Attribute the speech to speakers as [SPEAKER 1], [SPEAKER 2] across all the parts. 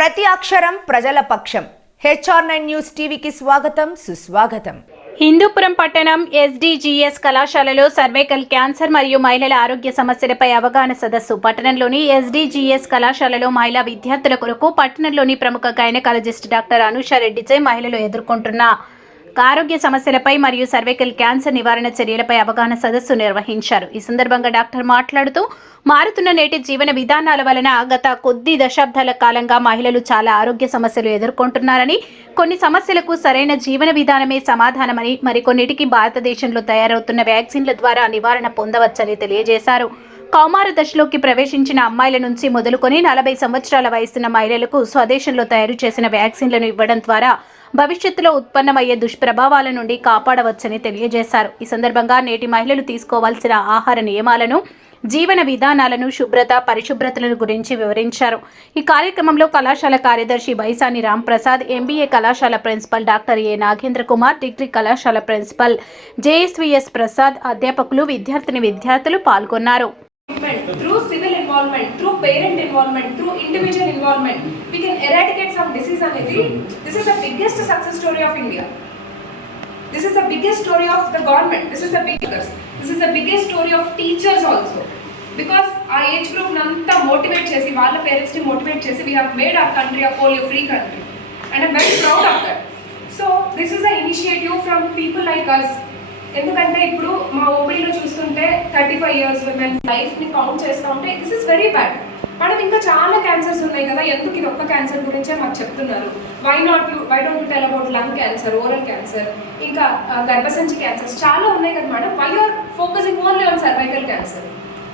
[SPEAKER 1] ప్రతి అక్షరం ప్రజల పక్షం. హెచ్ఆర్ నైన్ న్యూస్ టీవీకి స్వాగతం సుస్వాగతం.
[SPEAKER 2] హిందూపురం పట్టణం ఎస్డిజిఎస్ కళాశాలలో సర్వైకల్ క్యాన్సర్ మరియు మహిళల ఆరోగ్య సమస్యలపై అవగాహన సదస్సు. పట్టణంలోని ఎస్డిజిఎస్ కళాశాలలో మహిళా విద్యార్థుల కొరకు పట్టణంలోని ప్రముఖ గైనకాలజిస్ట్ డాక్టర్ అనుషా రెడ్డిచే మహిళలు ఎదుర్కొంటున్న. ఆరోగ్య సమస్యలపై మరియు సర్వైకల్ క్యాన్సర్ నివారణ చర్యలపై అవగాహన సదస్సు నిర్వహించారు. ఈ సందర్భంగా డాక్టర్ మాట్లాడుతూ మారుతున్న నేటి జీవన విధానాల వలన గత కొద్ది దశాబ్దాల కాలంగా మహిళలు చాలా ఆరోగ్య సమస్యలు ఎదుర్కొంటున్నారని కొన్ని సమస్యలకు సరైన జీవన విధానమే సమాధానమని మరికొన్నిటికి భారతదేశంలో తయారవుతున్న వ్యాక్సిన్ల ద్వారా నివారణ పొందవచ్చని తెలియజేశారు. కౌమార దశలోకి ప్రవేశించిన అమ్మాయిల నుంచి మొదలుకొని నలభై సంవత్సరాల వయసున్న మహిళలకు స్వదేశంలో తయారు చేసిన వ్యాక్సిన్లను ఇవ్వడం ద్వారా భవిష్యత్తులో ఉత్పన్నమయ్యే దుష్ప్రభావాల నుండి కాపాడవచ్చని తెలియజేశారు. ఈ సందర్భంగా నేటి మహిళలు తీసుకోవాల్సిన ఆహార నియమాలను జీవన విధానాలను శుభ్రత పరిశుభ్రతలను గురించి వివరించారు. ఈ కార్యక్రమంలో కళాశాల కార్యదర్శి బైసాని రాంప్రసాద్ ఎంబీఏ కళాశాల principal doctor A Nagendra Kumar degree కళాశాల ప్రిన్సిపల్ జేఎస్వీఎస్ ప్రసాద్ అధ్యాపకులు విద్యార్థిని విద్యార్థులు పాల్గొన్నారు.
[SPEAKER 3] Through civil involvement, through parent involvement, through individual involvement, we can eradicate some disease అనేది this is the biggest success story of India. This is the biggest story of the government. This is the biggest. This is the biggest story of teachers also. Because ఆ age group అంతా motivate చేసి వాళ్ళ పేరెంట్స్ని motivate చేసి we have made our country a polio free country and I'm very proud of that so this is a initiative from people like us ఎందుకంటే ఇప్పుడు మా ఓబీడీలో ఫైవ్ ఇయర్స్ విమెన్ లైఫ్ని కౌంట్ చేస్తూ ఉంటే దిస్ ఇస్ వెరీ బ్యాడ్ మనం ఇంకా చాలా క్యాన్సర్స్ ఉన్నాయి కదా ఎందుకు ఇది ఒక్క క్యాన్సర్ గురించే మాకు చెప్తున్నారు? Why not you why don't you tell about lung cancer oral cancer ఇంకా గర్భసంచి క్యాన్సర్స్ చాలా ఉన్నాయి కదా madam why are focusing only on cervical cancer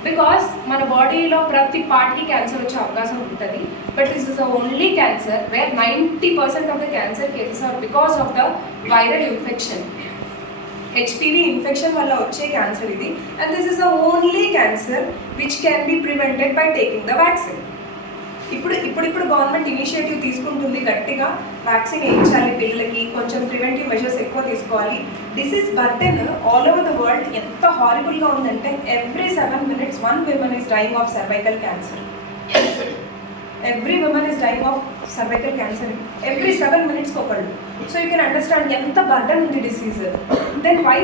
[SPEAKER 3] because మన బాడీలో ప్రతి పార్ట్కి క్యాన్సర్ వచ్చే అవకాశం ఉంటుంది. But this is the only cancer where ninety percent of the cancer cases are because of the viral infection HPV infection వల్ల వచ్చే cancer ఇది. And this is the only cancer which can be prevented by taking the vaccine ఇప్పుడు ఇప్పుడు ఇప్పుడు government initiative తీసుకుంటుంది గట్టిగా. Vaccine వేయించాలి పిల్లలకి కొంచెం ప్రివెంటివ్ మెజర్స్ ఎక్కువ తీసుకోవాలి. Disease burden all over the world ఎంత హారిబుల్గా ఉందంటే every seven minutes one women is dying of cervical cancer every woman is dying of cervical cancer every seven మినిట్స్కి ఒకళ్ళు. సో యూ కెన్ అండర్స్టాండ్ ఎంత burden ఉంది disease then why